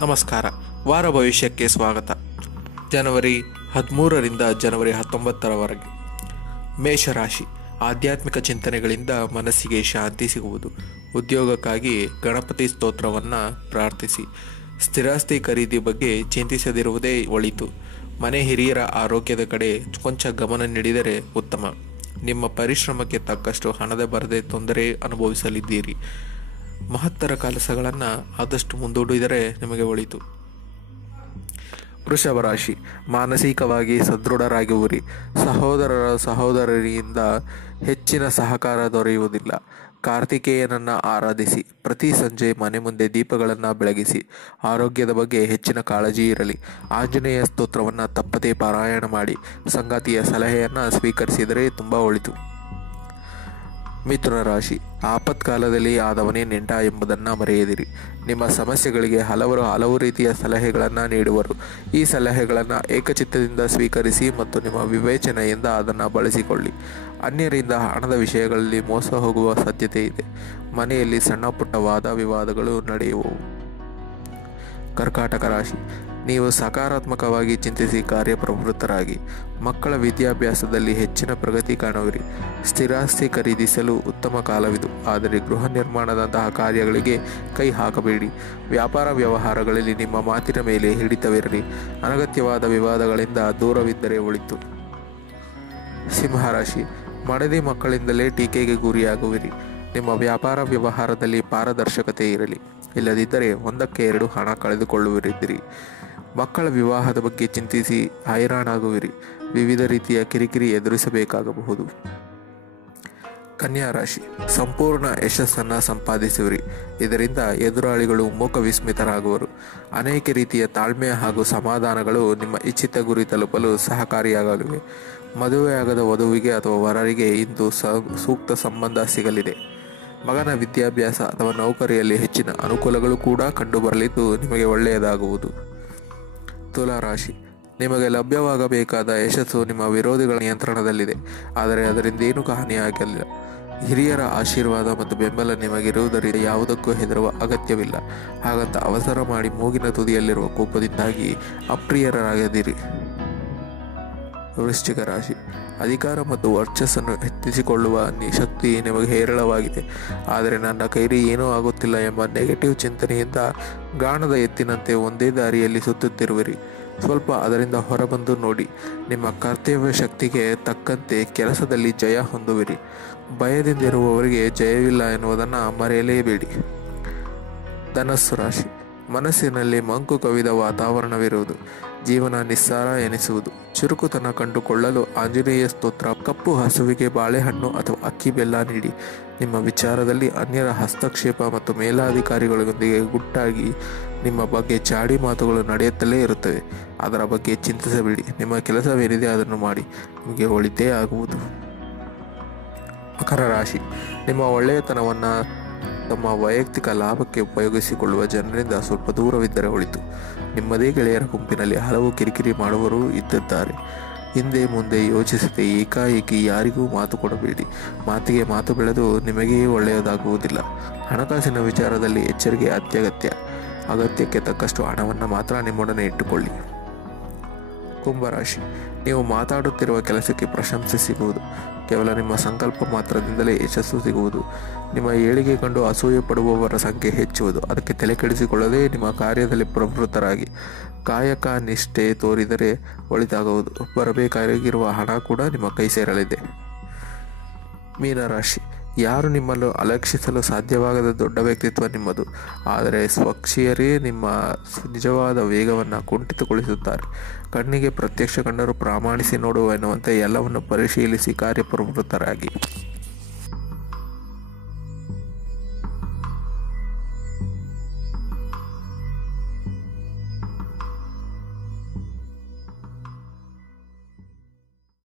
ನಮಸ್ಕಾರ. ವಾರ ಭವಿಷ್ಯಕ್ಕೆ ಸ್ವಾಗತ. ಜನವರಿ ಹದಿಮೂರರಿಂದ ಜನವರಿ ಹತ್ತೊಂಬತ್ತರವರೆಗೆ. ಮೇಷರಾಶಿ. ಆಧ್ಯಾತ್ಮಿಕ ಚಿಂತನೆಗಳಿಂದ ಮನಸ್ಸಿಗೆ ಶಾಂತಿ ಸಿಗುವುದು. ಉದ್ಯೋಗಕ್ಕಾಗಿ ಗಣಪತಿ ಸ್ತೋತ್ರವನ್ನು ಪ್ರಾರ್ಥಿಸಿ. ಸ್ಥಿರಾಸ್ತಿ ಖರೀದಿ ಬಗ್ಗೆ ಚಿಂತಿಸದಿರುವುದೇ ಒಳಿತು. ಮನೆ ಹಿರಿಯರ ಆರೋಗ್ಯದ ಕಡೆ ಕೊಂಚ ಗಮನ ನೀಡಿದರೆ ಉತ್ತಮ. ನಿಮ್ಮ ಪರಿಶ್ರಮಕ್ಕೆ ತಕ್ಕಷ್ಟು ಹಣದ ಬರದೆ ತೊಂದರೆ ಅನುಭವಿಸಲಿದ್ದೀರಿ. ಮಹತ್ತರ ಕೆಲಸಗಳನ್ನು ಆದಷ್ಟು ಮುಂದೂಡಿದರೆ ನಿಮಗೆ ಒಳಿತು. ವೃಷಭ ರಾಶಿ ಮಾನಸಿಕವಾಗಿ ಸದೃಢರಾಗುವಿರಿ ಸಹೋದರರ ಸಹೋದರರಿಂದ ಹೆಚ್ಚಿನ ಸಹಕಾರ ದೊರೆಯುವುದಿಲ್ಲ. ಕಾರ್ತಿಕೇಯನನ್ನು ಆರಾಧಿಸಿ, ಪ್ರತಿ ಸಂಜೆ ಮನೆ ಮುಂದೆ ದೀಪಗಳನ್ನು ಬೆಳಗಿಸಿ, ಆರೋಗ್ಯದ ಬಗ್ಗೆ ಹೆಚ್ಚಿನ ಕಾಳಜಿ ಇರಲಿ. ಆಂಜನೇಯ ಸ್ತೋತ್ರವನ್ನು ತಪ್ಪದೇ ಪಾರಾಯಣ ಮಾಡಿ, ಸಂಗಾತಿಯ ಸಲಹೆಯನ್ನು ಸ್ವೀಕರಿಸಿದರೆ ತುಂಬ ಒಳಿತು. ಮಿಥುನ ರಾಶಿ, ಆಪತ್ಕಾಲದಲ್ಲಿ ಆದವನೇ ನೆಂಟ ಎಂಬುದನ್ನು ಮರೆಯದಿರಿ. ನಿಮ್ಮ ಸಮಸ್ಯೆಗಳಿಗೆ ಹಲವರು ಹಲವು ರೀತಿಯ ಸಲಹೆಗಳನ್ನು ನೀಡುವರು. ಈ ಸಲಹೆಗಳನ್ನು ಏಕಚಿತ್ತದಿಂದ ಸ್ವೀಕರಿಸಿ ಮತ್ತು ನಿಮ್ಮ ವಿವೇಚನೆಯಿಂದ ಅದನ್ನು ಬಳಸಿಕೊಳ್ಳಿ. ಅನ್ಯರಿಂದ ಹಣದ ವಿಷಯಗಳಲ್ಲಿ ಮೋಸ ಹೋಗುವ ಸಾಧ್ಯತೆ ಇದೆ. ಮನೆಯಲ್ಲಿ ಸಣ್ಣ ಪುಟ್ಟ ವಾದ ವಿವಾದಗಳು ನಡೆಯುವವು. ಕರ್ಕಾಟಕ ರಾಶಿ ನೀವು ಸಕಾರಾತ್ಮಕವಾಗಿ ಚಿಂತಿಸಿ ಕಾರ್ಯಪ್ರವೃತ್ತರಾಗಿ, ಮಕ್ಕಳ ವಿದ್ಯಾಭ್ಯಾಸದಲ್ಲಿ ಹೆಚ್ಚಿನ ಪ್ರಗತಿ ಕಾಣುವಿರಿ. ಸ್ಥಿರಾಸ್ತಿ ಖರೀದಿಸಲು ಉತ್ತಮ ಕಾಲವಿದು, ಆದರೆ ಗೃಹ ನಿರ್ಮಾಣದಂತಹ ಕಾರ್ಯಗಳಿಗೆ ಕೈ ಹಾಕಬೇಡಿ. ವ್ಯಾಪಾರ ವ್ಯವಹಾರಗಳಲ್ಲಿ ನಿಮ್ಮ ಮಾತಿನ ಮೇಲೆ ಹಿಡಿತವಿರಲಿ. ಅನಗತ್ಯವಾದ ವಿವಾದಗಳಿಂದ ದೂರವಿದ್ದರೆ ಒಳಿತು. ಸಿಂಹರಾಶಿ, ಮಡದಿ ಮಕ್ಕಳಿಂದಲೇ ಟೀಕೆಗೆ ಗುರಿಯಾಗುವಿರಿ. ನಿಮ್ಮ ವ್ಯಾಪಾರ ವ್ಯವಹಾರದಲ್ಲಿ ಪಾರದರ್ಶಕತೆ ಇರಲಿ. ಇಲ್ಲದಿದ್ದರೆ ಒಂದಕ್ಕೆ ಎರಡು ಹಣ ಕಳೆದುಕೊಳ್ಳುವಿರಿದ್ದಿರಿ. ಮಕ್ಕಳ ವಿವಾಹದ ಬಗ್ಗೆ ಚಿಂತಿಸಿ ಹೈರಾಣಾಗುವಿರಿ. ವಿವಿಧ ರೀತಿಯ ಕಿರಿಕಿರಿ ಎದುರಿಸಬೇಕಾಗಬಹುದು. ಕನ್ಯಾ ರಾಶಿ. ಸಂಪೂರ್ಣ ಯಶಸ್ಸನ್ನು ಸಂಪಾದಿಸುವಿರಿ. ಇದರಿಂದ ಎದುರಾಳಿಗಳು ಮೂಕ ವಿಸ್ಮಿತರಾಗುವರು ಅನೇಕ ರೀತಿಯ ತಾಳ್ಮೆ ಹಾಗೂ ಸಮಾಧಾನಗಳು ನಿಮ್ಮ ಇಚ್ಛಿತ ಗುರಿ ತಲುಪಲು ಸಹಕಾರಿಯಾಗಲಿವೆ. ಮದುವೆಯಾಗದ ವಧುವಿಗೆ ಅಥವಾ ವರರಿಗೆ ಇಂದು ಸೂಕ್ತ ಸಂಬಂಧ ಸಿಗಲಿದೆ. ಮಗನ ವಿದ್ಯಾಭ್ಯಾಸ ಅಥವಾ ನೌಕರಿಯಲ್ಲಿ ಹೆಚ್ಚಿನ ಅನುಕೂಲಗಳು ಕೂಡ ಕಂಡುಬರಲಿದ್ದು ನಿಮಗೆ ಒಳ್ಳೆಯದಾಗುವುದು. ತುಲಾ ರಾಶಿ. ನಿಮಗೆ ಲಭ್ಯವಾಗಬೇಕಾದ ಯಶಸ್ಸು ನಿಮ್ಮ ವಿರೋಧಿಗಳ ನಿಯಂತ್ರಣದಲ್ಲಿದೆ. ಆದರೆ ಅದರಿಂದ ಏನೂ ಹಾನಿಯಾಗಲಿಲ್ಲ ಹಿರಿಯರ ಆಶೀರ್ವಾದ ಮತ್ತು ಬೆಂಬಲ ನಿಮಗಿರುವುದರಿಂದ ಯಾವುದಕ್ಕೂ ಹೆದರುವ ಅಗತ್ಯವಿಲ್ಲ. ಹಾಗಂತ ಅವಸರ ಮಾಡಿ ಮೂಗಿನ ತುದಿಯಲ್ಲಿರುವ ಕೋಪದಿಂದಾಗಿ ಅಪ್ರಿಯರಾಗದಿರಿ ವೃಶ್ಚಿಕ ರಾಶಿ. ಅಧಿಕಾರ ಮತ್ತು ವರ್ಚಸ್ಸನ್ನು ಹೆಚ್ಚಿಸಿಕೊಳ್ಳುವ ಶಕ್ತಿ ನಿಮಗೆ ಹೇರಳವಾಗಿದೆ. ಆದರೆ ನನ್ನ ಕೈಲಿ ಏನೂ ಆಗುತ್ತಿಲ್ಲ ಎಂಬ ನೆಗೆಟಿವ್ ಚಿಂತನೆಯಿಂದ ಗಾಣದ ಎತ್ತಿನಂತೆ ಒಂದೇ ದಾರಿಯಲ್ಲಿ ಸುತ್ತುತ್ತಿರುವಿರಿ. ಸ್ವಲ್ಪ ಅದರಿಂದ ಹೊರಬಂದು ನೋಡಿ. ನಿಮ್ಮ ಕರ್ತವ್ಯ ಶಕ್ತಿಗೆ ತಕ್ಕಂತೆ ಕೆಲಸದಲ್ಲಿ ಜಯ ಹೊಂದುವಿರಿ. ಭಯದಿಂದಿರುವವರಿಗೆ ಜಯವಿಲ್ಲ ಎನ್ನುವುದನ್ನು ಮರೆಯಲೇಬೇಡಿ. ಧನಸ್ಸು ರಾಶಿ. ಮನಸ್ಸಿನಲ್ಲಿ ಮಂಕು ಕವಿದ ವಾತಾವರಣವಿರುವುದು. ಜೀವನ ನಿಸ್ಸಾರ ಎನಿಸುವುದು. ಚುರುಕುತನ ಕಂಡುಕೊಳ್ಳಲು ಆಂಜನೇಯ ಸ್ತೋತ್ರ, ಕಪ್ಪು ಹಸುವಿಗೆ ಬಾಳೆಹಣ್ಣು ಅಥವಾ ಅಕ್ಕಿ ಬೆಲ್ಲ ನೀಡಿ. ನಿಮ್ಮ ವಿಚಾರದಲ್ಲಿ ಅನ್ಯರ ಹಸ್ತಕ್ಷೇಪ ಮತ್ತು ಮೇಲಾಧಿಕಾರಿಗಳೊಂದಿಗೆ ಗುಟ್ಟಾಗಿ ನಿಮ್ಮ ಬಗ್ಗೆ ಚಾಡಿ ಮಾತುಗಳು ನಡೆಯುತ್ತಲೇ ಇರುತ್ತವೆ. ಅದರ ಬಗ್ಗೆ ಚಿಂತಿಸಬೇಡಿ. ನಿಮ್ಮ ಕೆಲಸವೇನಿದೆ ಅದನ್ನು ಮಾಡಿ. ನಿಮಗೆ ಒಳಿತೇ ಆಗುವುದು. ಮಕರ ರಾಶಿ. ನಿಮ್ಮ ಒಳ್ಳೆಯತನವನ್ನು ತಮ್ಮ ವೈಯಕ್ತಿಕ ಲಾಭಕ್ಕೆ ಉಪಯೋಗಿಸಿಕೊಳ್ಳುವ ಜನರಿಂದ ಸ್ವಲ್ಪ ದೂರವಿದ್ದರೆ ಉಳಿತು ನಿಮ್ಮದೇ ಗೆಳೆಯರ ಗುಂಪಿನಲ್ಲಿ ಹಲವು ಕಿರಿಕಿರಿ ಮಾಡುವವರು ಇದ್ದಿದ್ದಾರೆ. ಹಿಂದೆ ಮುಂದೆ ಯೋಚಿಸದೆ ಏಕಾಏಕಿ ಯಾರಿಗೂ ಮಾತು ಕೊಡಬೇಡಿ. ಮಾತಿಗೆ ಮಾತು ಬೆಳೆದು ನಿಮಗೇ ಒಳ್ಳೆಯದಾಗುವುದಿಲ್ಲ. ಹಣಕಾಸಿನ ವಿಚಾರದಲ್ಲಿ ಎಚ್ಚರಿಕೆ ಅತ್ಯಗತ್ಯ. ಅಗತ್ಯಕ್ಕೆ ತಕ್ಕಷ್ಟು ಹಣವನ್ನು ಮಾತ್ರ ನಿಮ್ಮೊಡನೆ ಇಟ್ಟುಕೊಳ್ಳಿ. ಕುಂಭರಾಶಿ. ನೀವು ಮಾತಾಡುತ್ತಿರುವ ಕೆಲಸಕ್ಕೆ ಪ್ರಶಂಸೆ ಸಿಗುವುದು. ಕೇವಲ ನಿಮ್ಮ ಸಂಕಲ್ಪ ಮಾತ್ರದಿಂದಲೇ ಯಶಸ್ಸು ಸಿಗುವುದು. ನಿಮ್ಮ ಏಳಿಗೆ ಕಂಡು ಅಸೂಯೆ ಪಡುವವರ ಸಂಖ್ಯೆ ಹೆಚ್ಚುವುದು. ಅದಕ್ಕೆ ತಲೆ ಕೆಡಿಸಿಕೊಳ್ಳದೆ ನಿಮ್ಮ ಕಾರ್ಯದಲ್ಲಿ ಪ್ರವೃತ್ತರಾಗಿ. ಕಾಯಕ ನಿಷ್ಠೆ ತೋರಿದರೆ ಒಳಿತಾಗುವುದು. ಬರಬೇಕಾಗಿರುವ ಹಣ ಕೂಡ ನಿಮ್ಮ ಕೈ ಸೇರಲಿದೆ. ಮೀನರಾಶಿ. ಯಾರು ನಿಮ್ಮನ್ನು ಅಲಕ್ಷಿಸಲು ಸಾಧ್ಯವಾಗದ ದೊಡ್ಡ ವ್ಯಕ್ತಿತ್ವ ನಿಮ್ಮದು. ಆದರೆ ಸ್ವಕ್ಷೀಯರೇ ನಿಮ್ಮ ನಿಜವಾದ ವೇಗವನ್ನು ಕುಂಠಿತಗೊಳಿಸುತ್ತಾರೆ. ಕಣ್ಣಿಗೆ ಪ್ರತ್ಯಕ್ಷ ಕಂಡರು ಪ್ರಾಮಾಣಿಸಿ ನೋಡುವ ಎನ್ನುವಂತೆ ಎಲ್ಲವನ್ನು ಪರಿಶೀಲಿಸಿ ಕಾರ್ಯಪ್ರವೃತ್ತರಾಗಿ.